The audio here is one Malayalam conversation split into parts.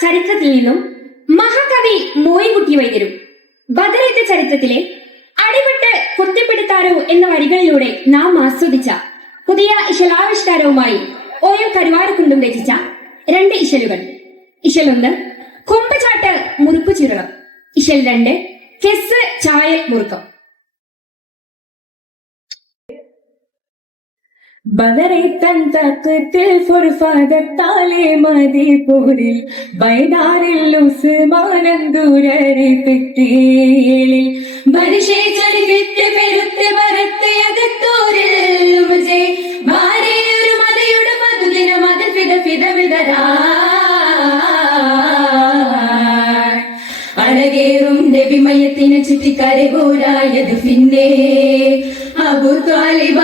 ചരിത്രത്തിൽ നിന്നും മഹാകവി മോയിൻകുട്ടി വൈദ്യരും ബദറേറ്റ ചരിത്രത്തിലെ അടിപെട്ട് കുത്തിപ്പിടുത്താരോ എന്ന വരികളിലൂടെ നാം ആസ്വദിച്ച പുതിയ ഇശലാവിഷ്കാരവുമായി എം കരുവാരക്കുണ്ടും രചിച്ച രണ്ട് ഇശലുകൾ. ഇശലൊന്ന് കൊമ്പചാട്ട് മുറുക്കു ചുരുളം ഇശൽ രണ്ട് കെസ് ചായ മുറുക്കം. ബദറെ തന്തത്തിൽ ഫുർഫാദത്താലെ മതിപൂരിൽ ബൈദാറിൽ ഉസ്മാനന്ദൂരരെ പെട്ടിയിൽ മനുഷ്യ ചരിവിത്ത് പെരുത്ത് പരത്ത് അകത്തൂരിൽ മുജെ ഭാരെ ഒരു മതയുടെ മധുദിന മത ഫിദ ഫിദ വിതരാ അഴകേറും നബിമയത്തിന് ചുറ്റിക്കരെ പോരായത് പിന്നെ അബു താലിബ്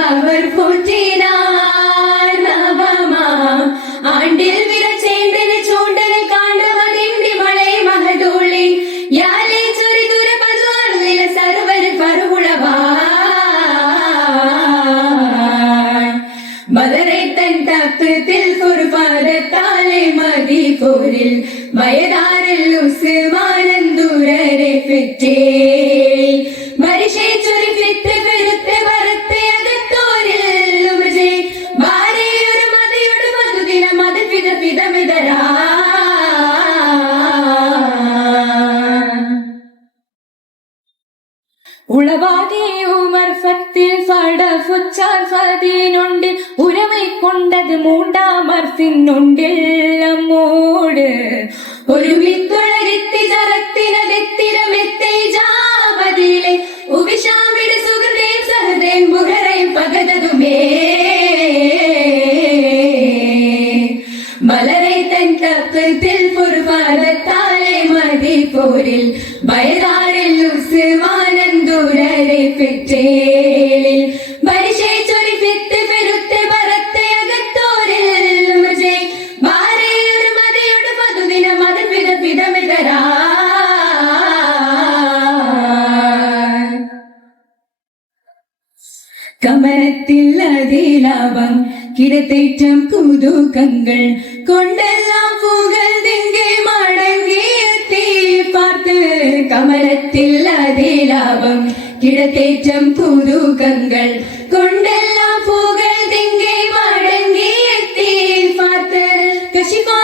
കുർബാനത്താലെ മതിപൂരിൽ വയതാറിൽ ഉസ്മാനന്ദൂരരെ പെറ്റേ മരിഷേ ചൊരി ഫിത്ത് പെരുത്ത് വരത്ത് അകത്തോരിൽ ഉപജെ ഭാരെ ഒരു മതയുടെ മധുദിന മത പിത പിത ഉളവാകെ ഉമർ ഫത്തിൽ ഫടഫുച്ചാർ ഫതീനുണ്ട് ഉരമൈ കൊണ്ടത് മൂണ്ടാമർ സിന്നുണ്ടിൽ നമ്മോട് ഒരു വിത്തുളരിത്തി ചരത്തിനതെത്തിരമെത്തൈ പെറ്റേലിൽ മനുഷ്യ ചൊരി ഫിത്ത് പെരുത്ത് പരത്ത് അകത്തോരിൽ മുജെ ഭാരെ ഒരു മതയുടെ മധുദിന കിടത്തേറ്റം കുതുകങ്ങൾ കൊണ്ടെല്ലാം പൂകൾ തിങ്കെ മടങ്ങിയെത്തി പാത്ത്. കമരത്തിൽ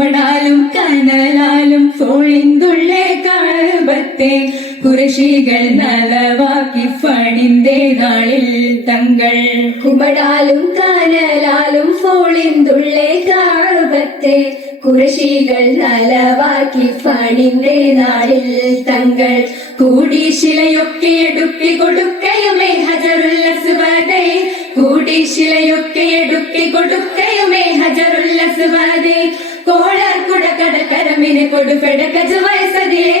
കുമടാലും കനലാലും സോളിന്തുള്ളേ കഴബത്തെ കുറശികൾ നലവാക്കി ഫണിന്റെ നാളിൽ തങ്ങൾ കുമടാലും കാനലാലും ഫോളിന്തുള്ളേ കാറുപത്തെ കുരശികൾ നലവാക്കി ഫണിന്റെ നാളിൽ തങ്ങൾ കൂടി ശിലയൊക്കെ എടുക്കി കൊടുക്കയുമേ ഹജറുല്ല സുബാദേ കൂടി ശിലയൊക്കെ എടുക്കി കൊടുക്കയുമേ ഹജറുല്ല സുബാദേ കോളർ കുട കടക്കരമിനെ കൊടുപ്പെടക്കജ വയസ്സതിലേ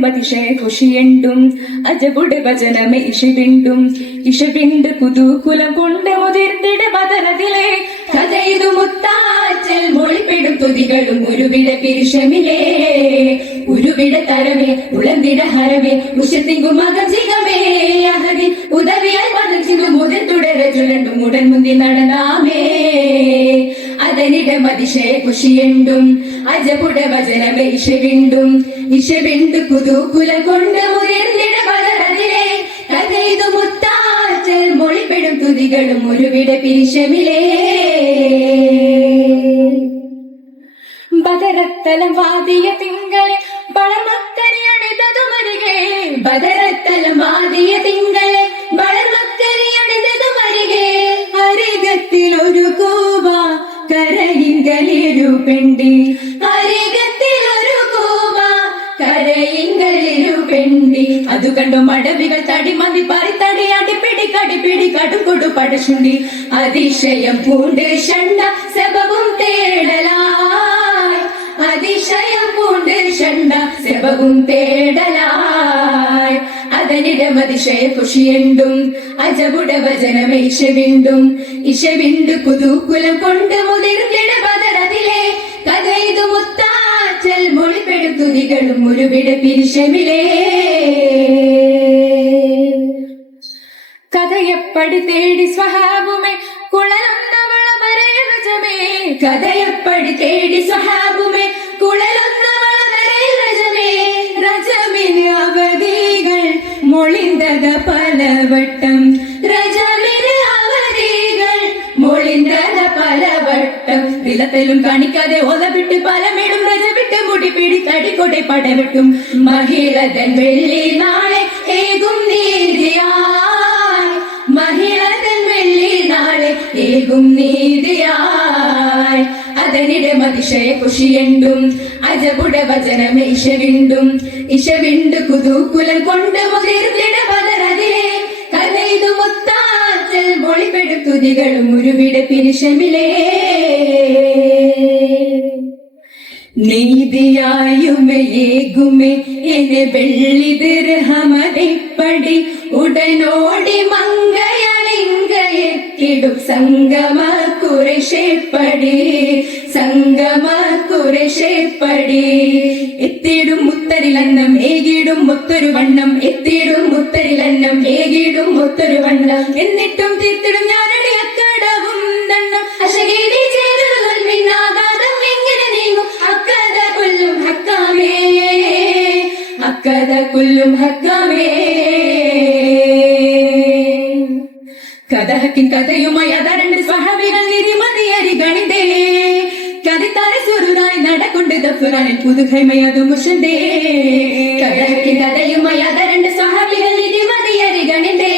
മതിശയ ഖുഷിയുണ്ടും അജബുടെ ഭജനമേ ഇഷവിണ്ടും ഇഷവിണ്ട് കുതൂകുലം കൊണ്ട് മുതിർന്നിട ബദനത്തിലെ കഥയിതു മുത്താച്ചൽ മൊഴിപ്പെടും തുതികളും ഉരുവിട പിരിശമിലേ. ഉരുവിട തരമേ ഉളന്തിട ഹരമേ ഉഷത്തിങ്കും മകജികമേ അഹതി ഉദവിയാൽ പതിച്ചിതു മുതിർ തുടര ചുരണ്ടും ഉടൻ മുന്തി നടന്നാമേ കുഷിയുണ്ടും അജപുട വചനമേ ഇഷവിണ്ടും ഇഷവിണ്ട് കുതൂകുലം കൊണ്ട് മുതിർന്നിട പദരതിലെ കഥയിതു മുത്താച്ചൽ മൊഴിപ്പെടും തുതികളും ഒരുവിട പിരിശമിലേ. ബദരത്തലം വാദിയ തിങ്കളെ വളമക്കരി അണിതതുമരികെ ബദരത്തലം വാദിയ തിങ്കളെ വളമക്കരി അണിതതുമരികെ അരികത്തിൽ ഒരു കൂവ കരയിങ്കലിരു പെണ്ടി അരികത്തിൽ ഒരു കൂവ കരയിങ്കലിരു പെണ്ടി. അത് കണ്ടു മടവികൾ തടിമന്തി പാറി തടിയാടി പിടി കടി പിടി കടുകൊടു പടശുണ്ടി. അതിശയം പൂണ്ട് ഷണ്ട സെബവും തേടലായി. അതിശയം പൂണ്ട് ഷണ്ട സെബവും തേടലായി. അതനിടം അതിശയ കുഷിയുണ്ടും അജബുട വചനമേ ഇഷവിണ്ടും ഇഷവിണ്ട് കുതൂക്കുലം കൊണ്ട് മുതിർന്നിട ബദറതിലെ കഥയിതു മുത്താച്ചൽ മൊഴിപ്പെടും തുതികളും ഒരുവിട പിരിശമിലേ. കഥയപ്പടി തേടി സ്വഹാബുമേ കുളലൊന്നവള നമ്മളെ കഥയപ്പടി തേടി സ്വഹാബുമേ പലവട്ടം രജമിന് അവധികൾ മൊളിന്തക പലവട്ടം. നിലത്തിലും കാണിക്കാതെ ഒലവിട്ട് പലമിടും രജവിട്ട് മുടി പിടി തടികൊടെ പടവെട്ടും മഹിളതൻ വെള്ളി നാളെ ഏകും നീതിയായി. മഹിളതൻ വെള്ളി നാളെ ഏകും നീതിയായി. അതനിടെ മതിശയ കുഷിയുണ്ടും അജപുട വചനമേ ഇഷവിണ്ടും ഇഷവിണ്ട് കുതൂക്കുലം കൊണ്ട് മുതിർന്നിട മുത്താച്ചൽ മൊഴിപ്പെടും തുതികളും ഉരുവിട പിരിശമിലേ. നീതിയായുമേകുമേ എന്നെ വെള്ളി ഉടനോടി ഉടനോടി മങ്കയളിങ്കയെത്തിടും സംഗമ കുറേശേപ്പടി സംഗമ കുരശേപ്പടി എത്തിയിടും മുത്തരിലന്നം ഏകിടും മുത്തൊരു വണ്ണം എത്തിയിടും മുത്തരിലന്നം ഏകിടും മുത്തൊരു വണ്ണം എന്നിട്ടും തീർത്തിടും ഞാനടി അക്കടവും ദണ്ണം അശകേരി പിന്നാകാതം എങ്ങനെ നീങ്ങും? അക്കഥ കൊല്ലും ഹക്കാമേ. അക്കഥ കൊല്ലും ഹക്കാമേ. കഥഹക്കിൻ കഥയുമായി അതരണ്ട് സ്വഹവികൾ നിരിമതിയരി ഗണിതേ. കഥിത്താര സുരുനായി നടക്കൊണ്ട് ദഫുറാനിൽ പുതുകൈമയതു മുഷന്തേ കഥഹക്കിൻ കഥയുമായി അതരണ്ട് സ്വഹവികൾ നിരിമതിയരി ഗണിതേ.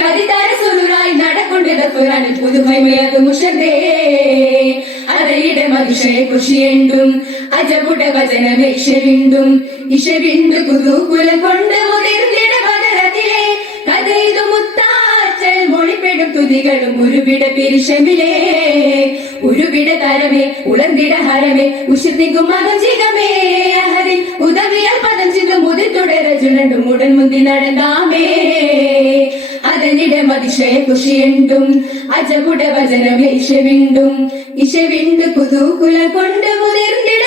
കഥിത്താര സുരുനായി നടക്കൊണ്ട് ദഫുറാനിൽ പുതുകൈമയതു മുഷന്തേ അരയിട മനുഷ്യ കുഷിയുണ്ടും അജബുട വചന ഇഷവിണ്ടും കുതൂകുലം കൊണ്ട് മുതിർന്നിട മൊഴിപ്പെടും തുതികളും ഉരുവിട പിരിശമിലേ ഉരുവിട തരമേ ഉളന്തിട ഹരമേ ഉഷത്തിക്കും മതം ചികമേ അഹരി ഉദവിയ പദം ചിന്തും മുതിർ തുടര ചുണ്ടും ഉടൻ മുന്തി നടന്നാമേ. അതനിട മതിശയ കുഷിയുണ്ടും അജകുട വചനം ഇഷവിണ്ടും ഇഷവിണ്ട് കുതൂകുല കൊണ്ട് മുതിർന്നിട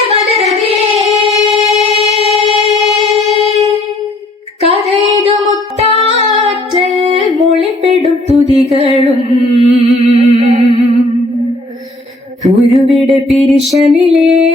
ഉരുവിട പിരിശനിലേ